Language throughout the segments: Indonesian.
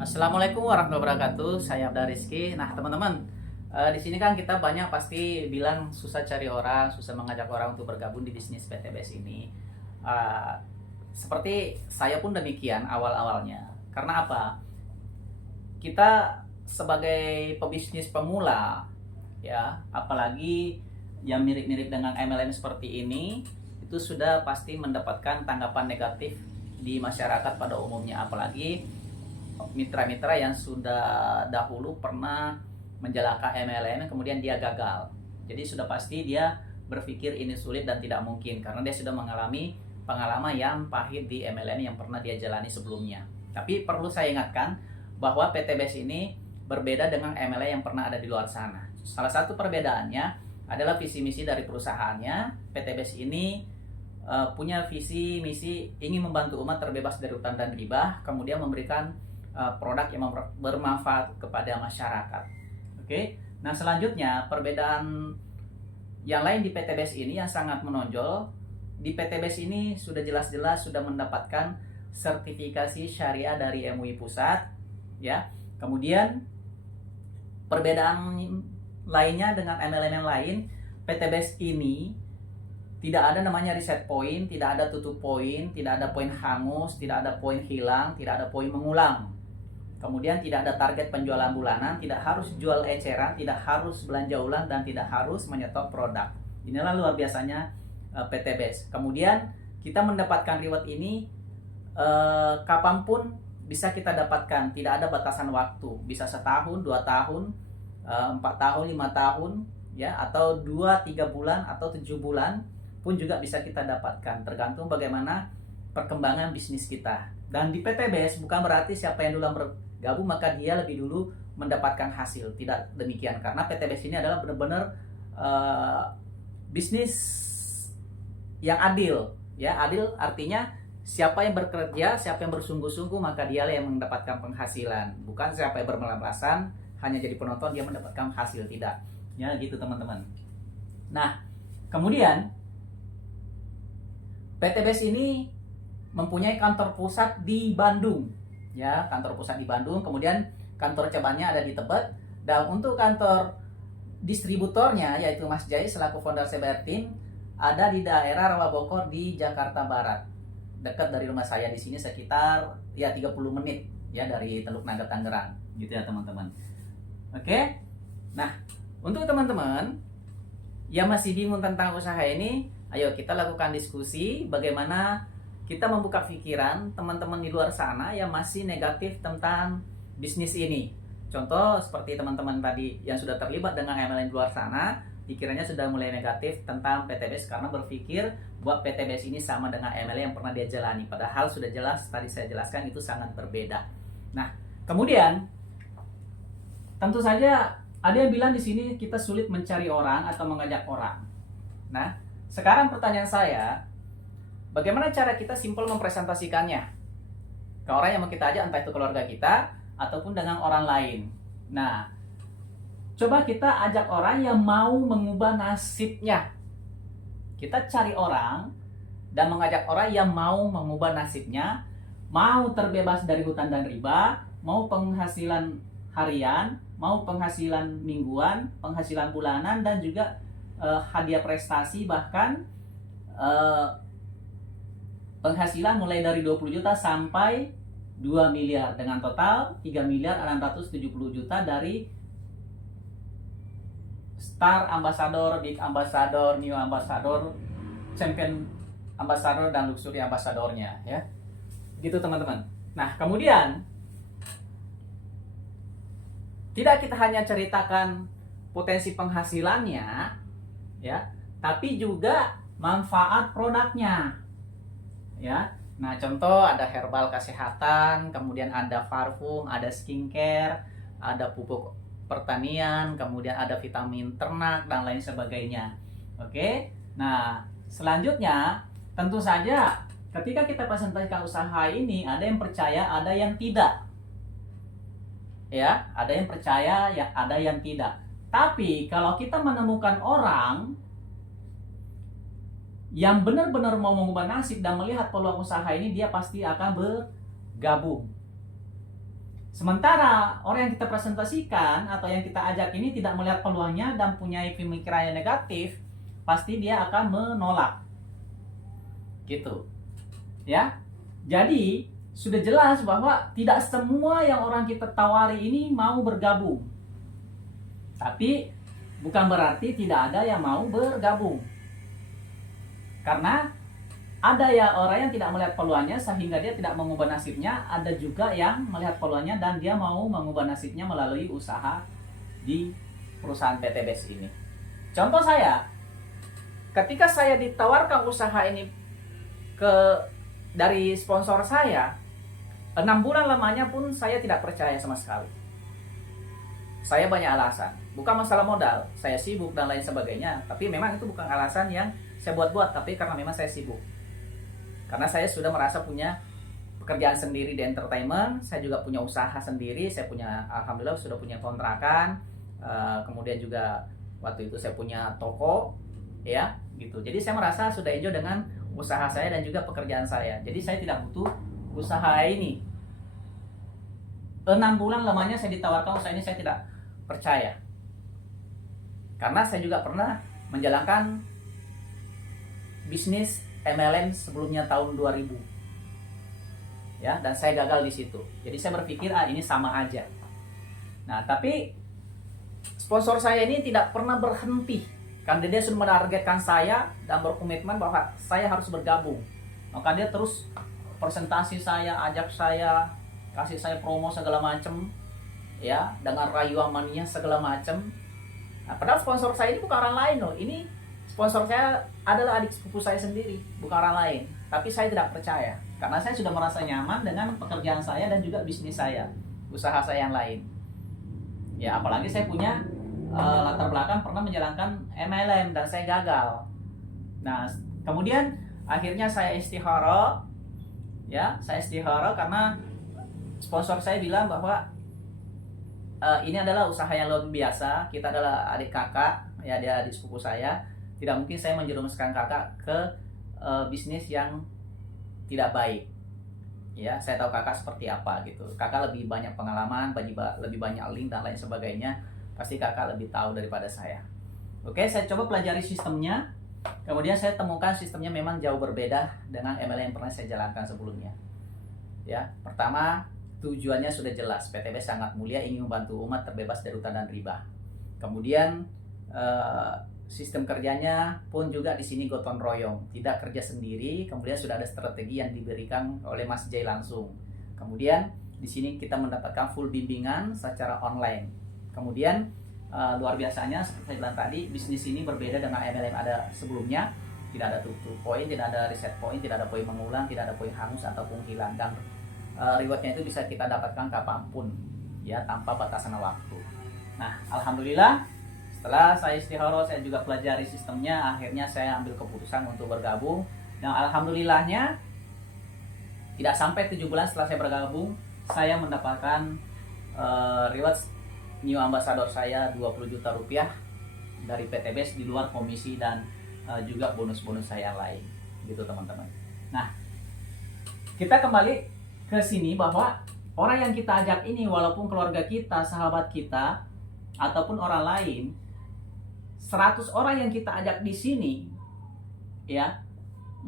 Assalamualaikum warahmatullahi wabarakatuh. Saya Abdar Rizky. Nah, teman-teman, di sini kan kita banyak pasti bilang susah cari orang, susah mengajak orang untuk bergabung di bisnis PTBS ini. Eh, Seperti saya pun demikian awal-awalnya. Karena apa? Kita sebagai pebisnis pemula, ya, apalagi yang mirip-mirip dengan MLM seperti ini, itu sudah pasti mendapatkan tanggapan negatif di masyarakat pada umumnya, apalagi mitra-mitra yang sudah dahulu pernah menjalankan MLM kemudian dia gagal. Jadi sudah pasti dia berpikir ini sulit dan tidak mungkin karena dia sudah mengalami pengalaman yang pahit di MLM yang pernah dia jalani sebelumnya. Tapi perlu saya ingatkan bahwa PTBS ini berbeda dengan MLM yang pernah ada di luar sana. Salah satu perbedaannya adalah visi misi dari perusahaannya. PTBS ini punya visi misi ingin membantu umat terbebas dari utang dan riba, kemudian memberikan produk yang bermanfaat kepada masyarakat. Oke. Nah, selanjutnya perbedaan yang lain di PTBS ini yang sangat menonjol, di PTBS ini sudah jelas-jelas sudah mendapatkan sertifikasi syariah dari MUI Pusat, ya. Kemudian perbedaan lainnya dengan MLM yang lain, PTBS ini tidak ada namanya reset point, tidak ada tutup poin, tidak ada poin hangus, tidak ada poin hilang, tidak ada poin mengulang. Kemudian tidak ada target penjualan bulanan, tidak harus jual eceran, tidak harus belanja ulang, dan tidak harus menyetok produk. Inilah luar biasanya PTBS. Kemudian kita mendapatkan reward ini kapanpun bisa kita dapatkan, tidak ada batasan waktu. Bisa setahun, 2 tahun, 4 tahun, 5 tahun, ya, atau 2-3 bulan atau 7 bulan pun juga bisa kita dapatkan, tergantung bagaimana perkembangan bisnis kita. Dan di PTBS bukan berarti siapa yang dulu bergabung maka dia lebih dulu mendapatkan hasil. Tidak demikian, karena PTBS ini adalah benar-benar bisnis yang adil. Ya, adil artinya siapa yang bekerja, siapa yang bersungguh-sungguh maka dialah yang mendapatkan penghasilan. Bukan siapa yang bermelasan hanya jadi penonton dia mendapatkan hasil, tidak. Ya, gitu teman-teman. Nah, kemudian PTBS ini mempunyai kantor pusat di Bandung, ya, kantor pusat di Bandung, kemudian kantor cabangnya ada di Tebet, dan untuk kantor distributornya yaitu Mas Jai selaku founder CBR Team ada di daerah Rawabokor di Jakarta Barat, dekat dari rumah saya di sini sekitar ya 30 menit ya dari Teluk Naga Tangerang, gitu ya teman-teman. Oke, nah untuk teman-teman yang masih bingung tentang usaha ini, ayo kita lakukan diskusi bagaimana kita membuka pikiran teman-teman di luar sana yang masih negatif tentang bisnis ini. Contoh seperti teman-teman tadi yang sudah terlibat dengan MLM di luar sana, pikirannya sudah mulai negatif tentang PTBS karena berpikir bahwa PTBS ini sama dengan MLM yang pernah dia jalani. Padahal sudah jelas tadi saya jelaskan itu sangat berbeda. Nah, kemudian tentu saja ada yang bilang di sini kita sulit mencari orang atau mengajak orang. Nah, sekarang pertanyaan saya, bagaimana cara kita simpel mempresentasikannya ke orang yang mau kita ajak, entah itu keluarga kita ataupun dengan orang lain. Nah, coba kita ajak orang yang mau mengubah nasibnya. Kita cari orang dan mengajak orang yang mau mengubah nasibnya, mau terbebas dari hutang dan riba, mau penghasilan harian, mau penghasilan mingguan, penghasilan bulanan, dan juga hadiah prestasi, bahkan penghasilan mulai dari 20 juta sampai 2 miliar dengan total 3 miliar 670 juta dari Star Ambassador, Big Ambassador, New Ambassador, Champion Ambassador, dan Luxury Ambassadornya, ya. Gitu teman-teman. Nah, kemudian tidak kita hanya ceritakan potensi penghasilannya, ya, tapi juga manfaat produknya, ya. Nah, contoh ada herbal kesehatan, kemudian ada parfum, ada skincare, ada pupuk pertanian, kemudian ada vitamin ternak dan lain sebagainya. Oke. Nah, selanjutnya tentu saja ketika kita presentasikan usaha ini ada yang percaya, ada yang tidak. Ya, ada yang percaya, ya ada yang tidak. Tapi kalau kita menemukan orang yang benar-benar mau mengubah nasib dan melihat peluang usaha ini, dia pasti akan bergabung. Sementara orang yang kita presentasikan atau yang kita ajak ini tidak melihat peluangnya dan punya pemikiran yang negatif, pasti dia akan menolak. Gitu. Ya. Jadi, sudah jelas bahwa tidak semua yang orang kita tawari ini mau bergabung. Tapi bukan berarti tidak ada yang mau bergabung. Karena ada ya orang yang tidak melihat peluangnya sehingga dia tidak mengubah nasibnya. Ada juga yang melihat peluangnya dan dia mau mengubah nasibnya melalui usaha di perusahaan PT BES ini. Contoh saya, ketika saya ditawarkan usaha ini dari sponsor saya, 6 bulan lamanya pun saya tidak percaya sama sekali. Saya banyak alasan. Bukan masalah modal, saya sibuk dan lain sebagainya. Tapi memang itu bukan alasan yang saya buat-buat, tapi karena memang saya sibuk. Karena saya sudah merasa punya pekerjaan sendiri di entertainment, saya juga punya usaha sendiri, saya punya, alhamdulillah sudah punya kontrakan, kemudian juga waktu itu saya punya toko, ya gitu. Jadi saya merasa sudah enjoy dengan usaha saya dan juga pekerjaan saya. Jadi saya tidak butuh usaha ini. 6 bulan lamanya saya ditawarkan usaha ini, saya tidak percaya. Karena saya juga pernah menjalankan bisnis MLM sebelumnya tahun 2000. Ya, dan saya gagal di situ. Jadi saya berpikir ini sama aja. Nah, tapi sponsor saya ini tidak pernah berhenti. Karena dia sudah menargetkan saya dan berkomitmen bahwa saya harus bergabung. Maka dia terus presentasi saya, ajak saya, kasih saya promo segala macam, ya, dengan rayuan mania segala macam. Nah, padahal sponsor saya ini bukan orang lain loh. Ini sponsor saya adalah adik sepupu saya sendiri, bukan orang lain. Tapi saya tidak percaya, karena saya sudah merasa nyaman dengan pekerjaan saya dan juga bisnis saya, usaha saya yang lain. Ya, apalagi saya punya latar belakang pernah menjalankan MLM dan saya gagal. Nah, kemudian akhirnya saya istihara, ya, saya istihara karena sponsor saya bilang bahwa ini adalah usaha yang luar biasa, kita adalah adik kakak, ya, dia adik sepupu saya. Tidak mungkin saya menjerumuskan kakak ke bisnis yang tidak baik. Ya, saya tahu kakak seperti apa gitu. Kakak lebih banyak pengalaman, lebih banyak link dan lain sebagainya. Pasti kakak lebih tahu daripada saya. Oke, saya coba pelajari sistemnya. Kemudian saya temukan sistemnya memang jauh berbeda dengan MLM yang pernah saya jalankan sebelumnya. Ya, pertama tujuannya sudah jelas. PT BES sangat mulia, ingin membantu umat terbebas dari utang dan riba. Kemudian sistem kerjanya pun juga di sini gotong royong, tidak kerja sendiri. Kemudian sudah ada strategi yang diberikan oleh Mas Jay langsung. Kemudian di sini kita mendapatkan full bimbingan secara online. Kemudian luar biasanya seperti saya bilang tadi, bisnis ini berbeda dengan MLM ada sebelumnya. Tidak ada tutup poin, tidak ada reset point, tidak ada poin mengulang, tidak ada poin hangus ataupun hilang. Dan rewardnya itu bisa kita dapatkan kapanpun, ya, tanpa batasan waktu. Nah, alhamdulillah setelah saya istihara, saya juga pelajari sistemnya. Akhirnya saya ambil keputusan untuk bergabung. Dan alhamdulillahnya tidak sampai 7 bulan setelah saya bergabung, saya mendapatkan rewards new ambassador saya 20 juta rupiah dari PT BES di luar komisi dan juga bonus-bonus saya lain, gitu teman-teman. Nah, kita kembali ke sini bahwa orang yang kita ajak ini, walaupun keluarga kita, sahabat kita, ataupun orang lain, 100 orang yang kita ajak di sini, ya,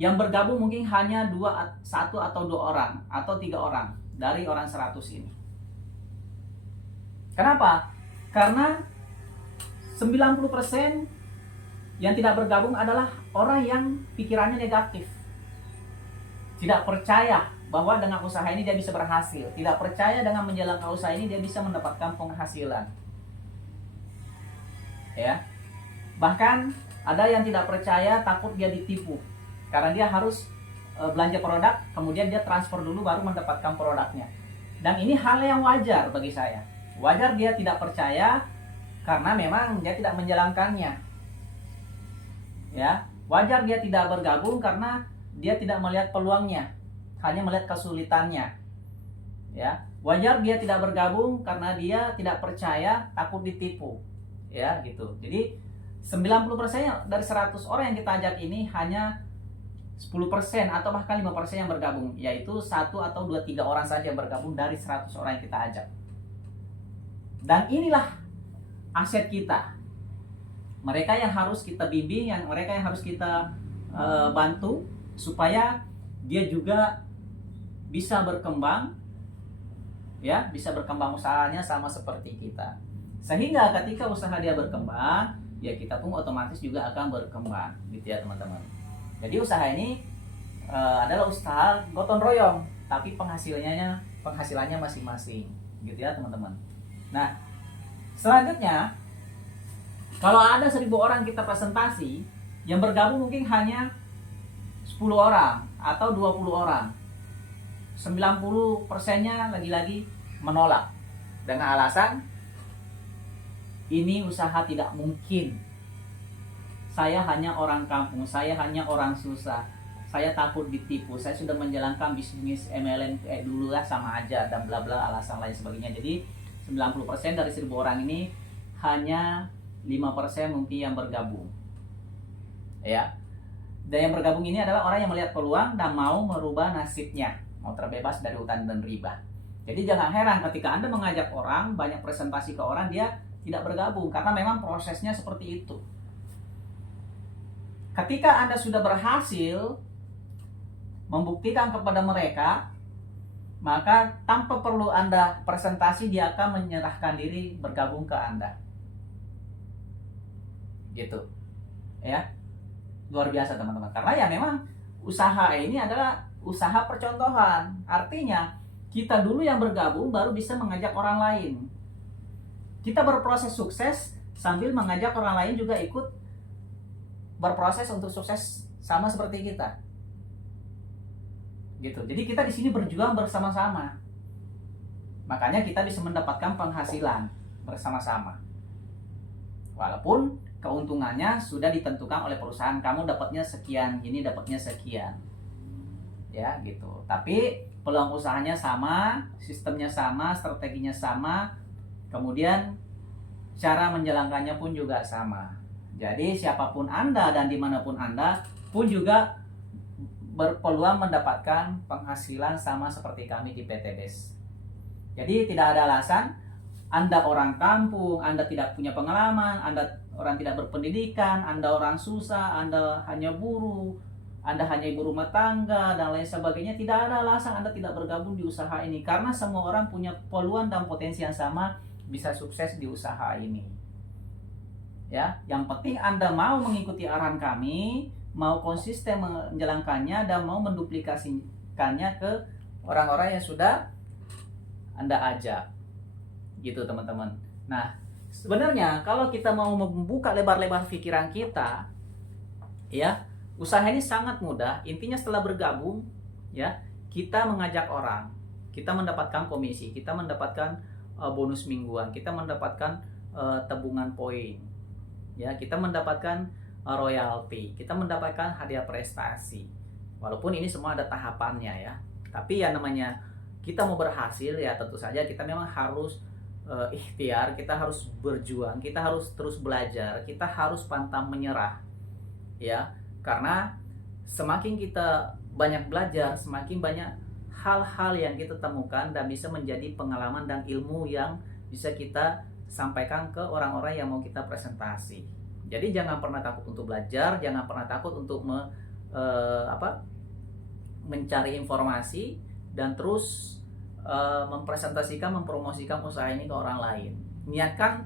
yang bergabung mungkin hanya 1 atau 2 orang atau 3 orang dari orang 100 ini. Kenapa? Karena 90% yang tidak bergabung adalah orang yang pikirannya negatif. Tidak percaya bahwa dengan usaha ini dia bisa berhasil. Tidak percaya dengan menjalankan usaha ini dia bisa mendapatkan penghasilan. Ya. Bahkan ada yang tidak percaya, takut dia ditipu. Karena dia harus belanja produk, kemudian dia transfer dulu baru mendapatkan produknya. Dan ini hal yang wajar bagi saya. Wajar dia tidak percaya karena memang dia tidak menjalankannya. Ya, wajar dia tidak bergabung karena dia tidak melihat peluangnya, hanya melihat kesulitannya. Ya, wajar dia tidak bergabung karena dia tidak percaya, takut ditipu. Ya, gitu. Jadi 90% dari 100 orang yang kita ajak ini hanya 10% atau bahkan 5% yang bergabung, yaitu 1 atau 2, 3 orang saja yang bergabung dari 100 orang yang kita ajak. Dan inilah aset kita. Mereka yang harus kita bimbing, mereka yang harus kita bantu supaya dia juga bisa berkembang, ya, bisa berkembang usahanya sama seperti kita. Sehingga ketika usaha dia berkembang, ya kita pun otomatis juga akan berkembang, gitu ya teman-teman. Jadi usaha ini adalah usaha gotong royong, tapi penghasilannya masing-masing, gitu ya teman-teman. Nah, selanjutnya kalau ada 1.000 orang kita presentasi, yang bergabung mungkin hanya 10 orang atau 20 orang. 90%-nya lagi-lagi menolak dengan alasan ini usaha tidak mungkin. Saya hanya orang kampung, saya hanya orang susah. Saya takut ditipu, saya sudah menjalankan bisnis MLM dulu lah sama aja dan bla bla alasan lain sebagainya. Jadi 90% dari 1.000 orang ini hanya 5% mungkin yang bergabung. Ya. Dan yang bergabung ini adalah orang yang melihat peluang dan mau merubah nasibnya, mau terbebas dari hutang dan riba. Jadi jangan heran ketika Anda mengajak orang, banyak presentasi ke orang, dia tidak bergabung karena memang prosesnya seperti itu. Ketika Anda sudah berhasil membuktikan kepada mereka, maka tanpa perlu Anda presentasi, dia akan menyerahkan diri bergabung ke Anda. Gitu. Ya. Luar biasa teman-teman. Karena ya memang usaha ini adalah usaha percontohan. Artinya kita dulu yang bergabung baru bisa mengajak orang lain. Kita berproses sukses sambil mengajak orang lain juga ikut berproses untuk sukses sama seperti kita. Gitu. Jadi kita di sini berjuang bersama-sama. Makanya kita bisa mendapatkan penghasilan bersama-sama. Walaupun keuntungannya sudah ditentukan oleh perusahaan, kamu dapatnya sekian, ini dapatnya sekian. Ya, gitu. Tapi peluang usahanya sama, sistemnya sama, strateginya sama, kemudian cara menjalankannya pun juga sama. Jadi siapapun Anda dan dimanapun Anda pun juga berpeluang mendapatkan penghasilan sama seperti kami di PTBES. Jadi tidak ada alasan Anda orang kampung, Anda tidak punya pengalaman, Anda orang tidak berpendidikan, Anda orang susah, Anda hanya buruh, Anda hanya ibu rumah tangga, dan lain sebagainya. Tidak ada alasan Anda tidak bergabung di usaha ini. Karena semua orang punya peluang dan potensi yang sama bisa sukses di usaha ini. Ya, yang penting Anda mau mengikuti arahan kami, mau konsisten menjalankannya, dan mau menduplikasikannya ke orang-orang yang sudah Anda ajak. Gitu teman-teman. Nah, sebenarnya kalau kita mau membuka lebar-lebar pikiran kita, ya, usaha ini sangat mudah. Intinya setelah bergabung, ya, kita mengajak orang, kita mendapatkan komisi, kita mendapatkan bonus mingguan, kita mendapatkan tabungan poin, ya, kita mendapatkan royalti, kita mendapatkan hadiah prestasi. Walaupun ini semua ada tahapannya, ya, tapi ya namanya kita mau berhasil, ya tentu saja kita memang harus ikhtiar, kita harus berjuang, kita harus terus belajar, kita harus pantang menyerah, ya, karena semakin kita banyak belajar, semakin banyak hal-hal yang kita temukan dan bisa menjadi pengalaman dan ilmu yang bisa kita sampaikan ke orang-orang yang mau kita presentasi. Jadi jangan pernah takut untuk belajar, jangan pernah takut untuk mencari informasi dan terus mempresentasikan, mempromosikan usaha ini ke orang lain. Niatkan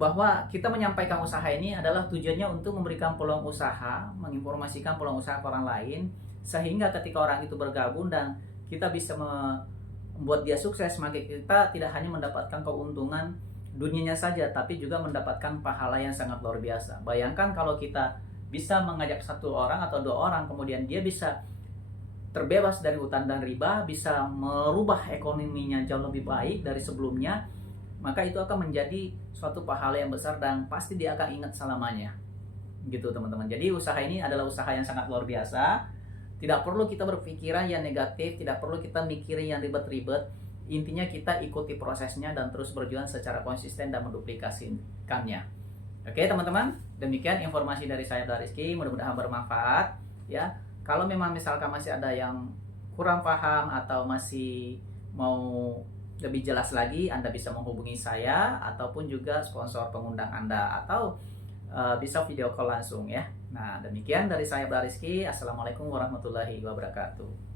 bahwa kita menyampaikan usaha ini adalah tujuannya untuk memberikan peluang usaha, menginformasikan peluang usaha ke orang lain, sehingga ketika orang itu bergabung dan kita bisa membuat dia sukses, maka kita tidak hanya mendapatkan keuntungan dunianya saja, tapi juga mendapatkan pahala yang sangat luar biasa. Bayangkan kalau kita bisa mengajak 1 orang atau 2 orang, kemudian dia bisa terbebas dari hutang dan riba, bisa merubah ekonominya jauh lebih baik dari sebelumnya, maka itu akan menjadi suatu pahala yang besar dan pasti dia akan ingat selamanya. Gitu teman-teman. Jadi usaha ini adalah usaha yang sangat luar biasa. Tidak perlu kita berpikiran yang negatif, tidak perlu kita mikirin yang ribet-ribet. Intinya kita ikuti prosesnya dan terus berjuang secara konsisten dan menduplikasikannya. Oke teman-teman, demikian informasi dari saya, Abdullah Rizky. Mudah-mudahan bermanfaat, ya. Kalau memang misalkan masih ada yang kurang paham atau masih mau lebih jelas lagi, Anda bisa menghubungi saya ataupun juga sponsor pengundang Anda, atau bisa video call langsung ya. Nah, demikian dari saya Abdul Rizky. Assalamualaikum warahmatullahi wabarakatuh.